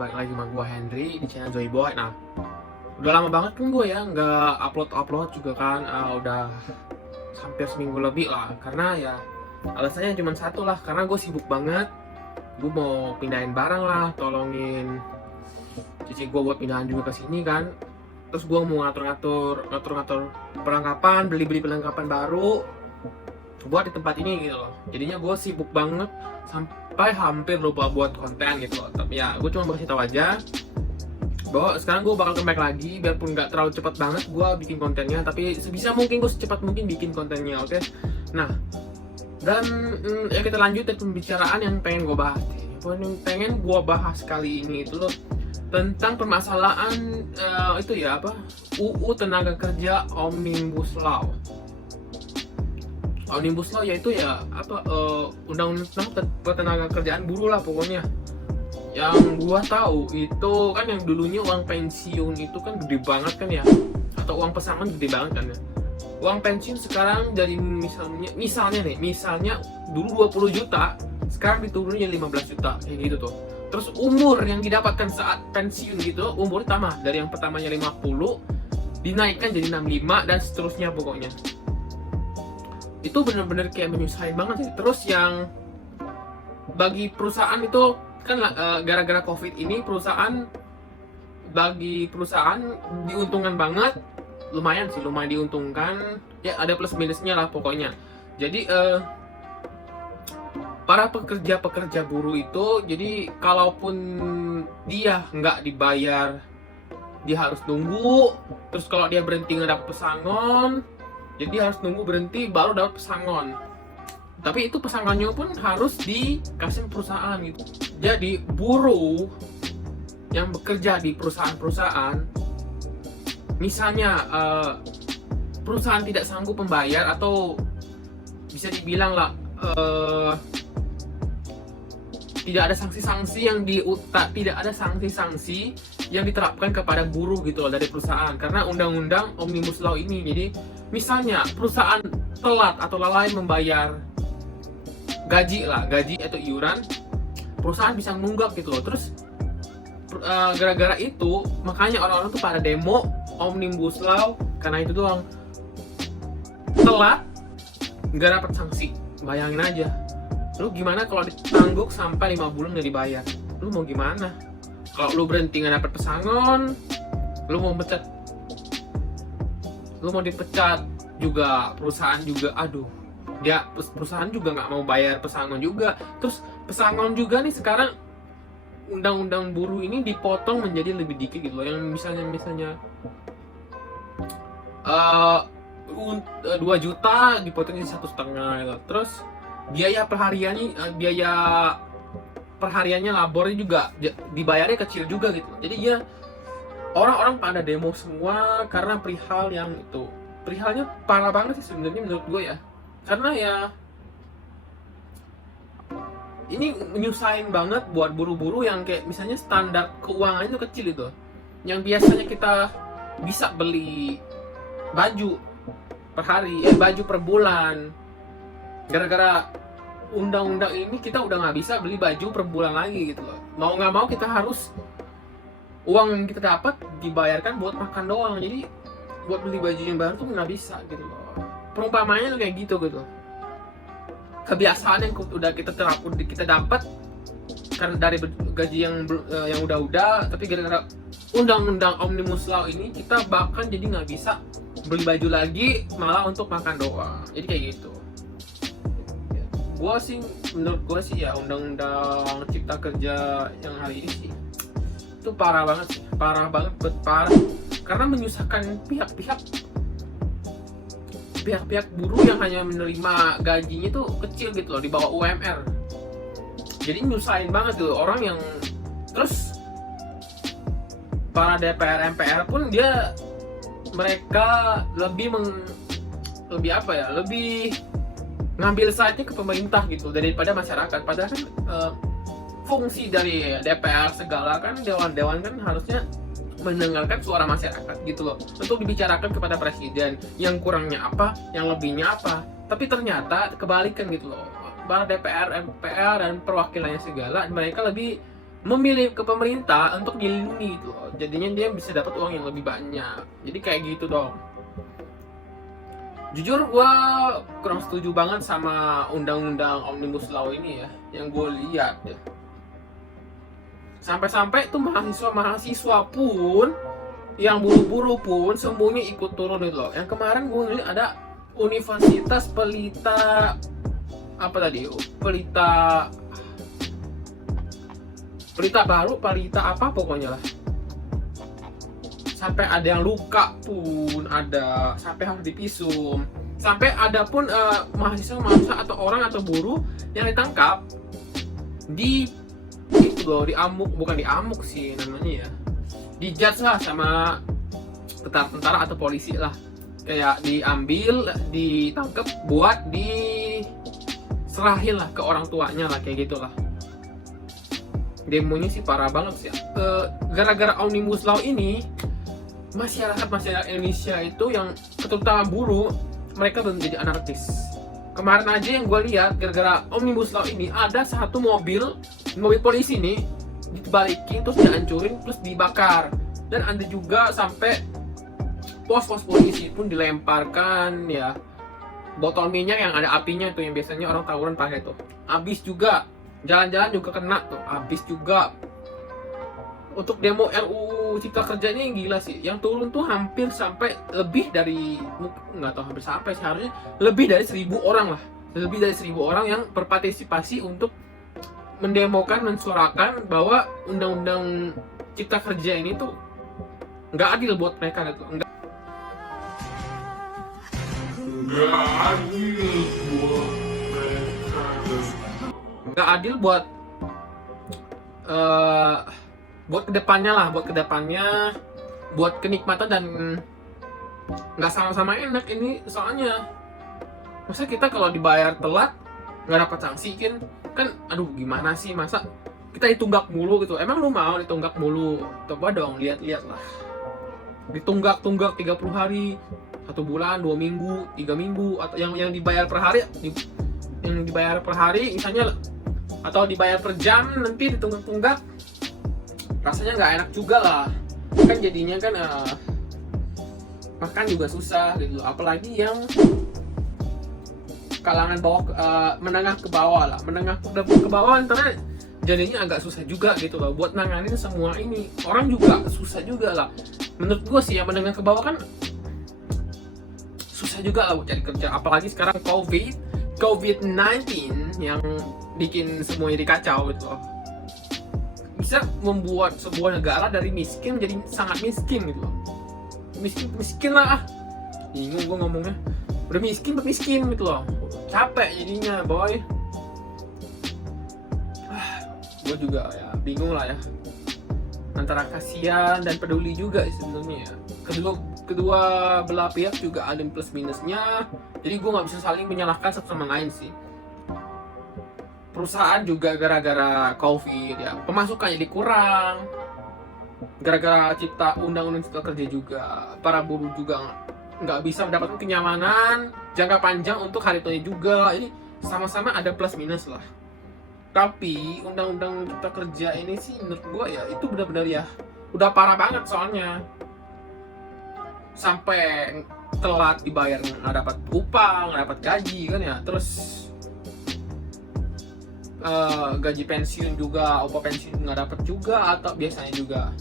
balik lagi sama gue Henry di channel Joy Boy. Nah, udah lama banget kan gue ya nggak upload juga kan. Udah hampir seminggu lebih lah. Karena ya alasannya cuma satu lah, karena gue sibuk banget. Gue mau pindahin barang lah, tolongin cici gue buat pindahan juga ke sini kan. Terus gue mau ngatur perlengkapan, beli perlengkapan baru buat di tempat ini gitu loh. Jadinya gue sibuk banget sampai hampir lupa buat konten gitu loh. Tapi ya gue cuma mau kasih tahu aja bahwa sekarang gue bakal comeback lagi, biarpun nggak terlalu cepat banget gue bikin kontennya, tapi sebisa mungkin gue secepat mungkin bikin kontennya, oke? Nah, dan ya kita lanjut ke pembicaraan yang pengen gue bahas. Yang pengen gue bahas kali ini itu loh tentang permasalahan itu ya apa, UU Tenaga Kerja Omnibus Law. Omnibus Law yaitu ya apa, undang-undang ketenaga kerjaan buruh lah pokoknya. Yang gua tahu itu kan yang dulunya uang pensiun itu kan gede banget kan ya, atau uang pesangon gede banget kan ya. Uang pensiun sekarang dari misalnya dulu 20 juta, sekarang diturunin jadi 15 juta kayak gitu tuh. Terus umur yang didapatkan saat pensiun gitu, umur tambah dari yang pertamanya 50 dinaikkan jadi 65 dan seterusnya pokoknya. Itu bener-bener kayak menyusahin banget sih. Terus yang bagi perusahaan itu kan gara-gara COVID ini bagi perusahaan diuntungkan banget, lumayan diuntungkan ya, ada plus minusnya lah pokoknya. Jadi para pekerja buruh itu, jadi kalaupun dia nggak dibayar, dia harus nunggu. Terus kalau dia berhenti nggak dapet pesangon, jadi harus nunggu berhenti baru dapat pesangon. Tapi itu pesangonnya pun harus dikasih perusahaan gitu. Jadi buruh yang bekerja di perusahaan-perusahaan, misalnya perusahaan tidak sanggup membayar, atau bisa dibilang lah tidak ada sanksi-sanksi yang diterapkan kepada buruh gitu loh dari perusahaan, karena undang-undang Omnibus Law ini. Jadi misalnya perusahaan telat atau lalai membayar gaji atau iuran, perusahaan bisa nunggak gitu loh. Terus gara-gara itu makanya orang-orang tuh pada demo Omnibus Law, karena itu doang. Telat nggak dapat sanksi, bayangin aja. Lu gimana kalau ditangguk sampai 5 bulan nggak dibayar? Lu mau gimana? Kalau lu berhenti nggak dapat pesangon, lu mau dipecat juga, perusahaan juga, aduh, perusahaan juga nggak mau bayar pesangon juga. Terus pesangon juga nih sekarang undang-undang buruh ini dipotong menjadi lebih dikit gitu loh. Yang misalnya 2 juta dipotong jadi 1,5 gitu. Terus biaya perhariannya labornya juga dibayarnya kecil juga gitu. Jadi ya orang-orang pada demo semua karena perihalnya parah banget sih sebenarnya menurut gue ya. Karena ya ini menyusahin banget buat buruh-buruh yang kayak misalnya standar keuangannya itu kecil itu. Yang biasanya kita bisa beli baju per hari, baju per bulan. Gara-gara undang-undang ini kita udah nggak bisa beli baju per bulan lagi gitu loh. Mau nggak mau kita harus, uang yang kita dapat dibayarkan buat makan doang. Jadi buat beli baju yang baru tuh nggak bisa gitu loh. Perumpamanya tuh kayak gitu. Kebiasaan yang udah kita dapat karena dari gaji yang udah, tapi gara-gara undang-undang Omnibus Law ini kita bahkan jadi nggak bisa beli baju lagi, malah untuk makan doang. Jadi kayak gitu. Menurut gue sih ya, undang-undang Cipta Kerja yang hari ini sih itu parah banget karena menyusahkan pihak buruh yang hanya menerima gajinya tuh kecil gitu loh, di bawah UMR. Jadi nyusahin banget tuh orang yang. Terus para DPR MPR pun mereka lebih ngambil side-nya ke pemerintah gitu daripada masyarakat. Padahal kan fungsi dari DPR segala kan, dewan kan harusnya mendengarkan suara masyarakat gitu loh, untuk dibicarakan kepada presiden yang kurangnya apa, yang lebihnya apa. Tapi ternyata kebalikan gitu loh, para DPR, MPR dan perwakilannya segala, mereka lebih memilih ke pemerintah untuk dilindungi gitu loh. Jadinya dia bisa dapat uang yang lebih banyak. Jadi kayak gitu dong. Jujur gue kurang setuju banget sama undang-undang Omnibus Law ini ya, yang gue lihat ya. Sampai-sampai tuh mahasiswa pun, yang buru-buru pun semuanya ikut turun gitu loh. Yang kemarin gue lihat ada Universitas Pelita apa tadi? Pelita baru, Pelita apa pokoknya lah. Sampai ada yang luka pun ada, sampai harus dipisum, sampai ada pun mahasiswa atau orang atau buruh yang ditangkap di itu loh, bukan diamuk sih namanya ya, dijudge lah sama tentara atau polisi lah, kayak diambil, ditangkap buat diserahin lah ke orang tuanya lah, kayak gitulah. Demonya sih parah banget sih. Gara-gara Omnibus Law ini masyarakat Indonesia itu yang terutama buruh, mereka belum jadi anarkis. Kemarin aja yang gue lihat gara-gara Omnibus Law ini ada satu mobil polisi nih dibalikin terus dihancurin terus dibakar, dan ada juga sampai pos-pos polisi pun dilemparkan ya botol minyak yang ada apinya tuh, yang biasanya orang tawuran pakai tuh, habis juga. Jalan-jalan juga kena tuh, habis juga. Untuk demo RUU Cipta Kerja ini yang gila sih, yang turun tuh hampir sampai lebih dari, nggak tahu hampir sampai seharusnya lebih dari 1.000 orang lah, lebih dari 1.000 orang yang berpartisipasi untuk mendemokan, mensuarakan bahwa undang-undang Cipta Kerja ini tuh nggak adil buat mereka gitu, nggak adil buat kedepannya lah, buat kenikmatan, dan nggak sama-sama enak ini. Soalnya masa kita kalau dibayar telat nggak dapat sanksi kan aduh gimana sih, masa kita ditunggak mulu gitu. Emang lu mau ditunggak mulu? Coba dong lihat-lihat lah, ditunggak 30 hari, 1 bulan, 2 minggu, 3 minggu, atau yang dibayar per hari, yang dibayar per hari misalnya, atau dibayar per jam, nanti ditunggak-tunggak, rasanya nggak enak juga lah. Kan jadinya kan makan juga susah gitu, apalagi yang kalangan bawah, menengah ke bawah lah, menengah ke bawah antara jadinya agak susah juga gitu loh buat nanganin semua ini. Orang juga susah juga lah menurut gue sih, yang menengah ke bawah kan susah juga lah buat cari kerja, apalagi sekarang COVID-19 yang bikin semuanya dikacau gitu loh. Bisa membuat sebuah negara dari miskin jadi sangat miskin gitu loh. Miskin lah, bingung gue ngomongnya, udah miskin gitu loh, capek jadinya boy. Gue juga ya bingung lah ya, antara kasihan dan peduli juga sebenarnya. Kedua belah pihak juga ada plus minusnya, jadi gue nggak bisa saling menyalahkan satu sama lain sih. Perusahaan juga gara-gara COVID ya pemasukannya jadi kurang, gara-gara undang-undang cipta kerja juga para buruh juga nggak bisa mendapatkan kenyamanan jangka panjang untuk hari tuanya juga. Jadi sama-sama ada plus minus lah. Tapi undang-undang cipta kerja ini sih menurut gue ya itu benar-benar ya udah parah banget, soalnya sampai telat dibayar, nggak dapat upah, nggak dapat gaji kan ya, terus gaji pensiun juga, upah pensiun nggak dapat juga, atau biasanya juga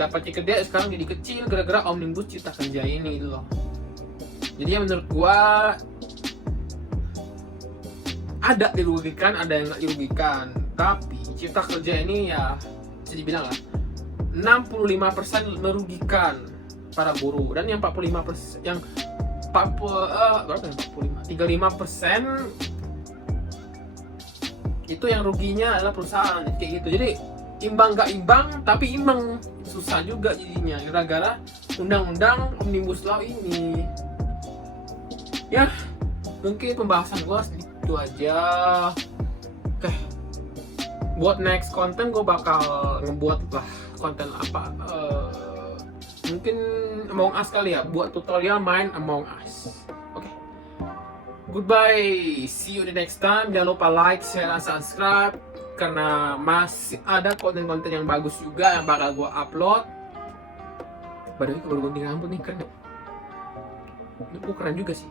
dapatnya gede sekarang jadi kecil gara-gara Omnibus Cipta Kerja ini gitu loh. Jadi ya menurut gua ada dirugikan, ada yang nggak dirugikan, tapi Cipta Kerja ini ya bisa dibilang lah 65% merugikan para buruh, dan yang 45%, yang 35% itu yang ruginya adalah perusahaan kayak gitu. Jadi imbang nggak imbang, tapi imbang susah juga jadinya gara-gara undang-undang Omnibus Law ini. Ya mungkin pembahasan gue segitu aja. Oke, buat next konten gue bakal ngebuat lah konten apa, mungkin Among Us kali ya, buat tutorial main Among Us. Oke, goodbye, see you the next time. Jangan lupa like, share, dan subscribe. karena masih ada konten-konten yang bagus juga yang bakal gue upload. By the way, gue baru gunting rambut nih, keren. Ini gue keren juga sih.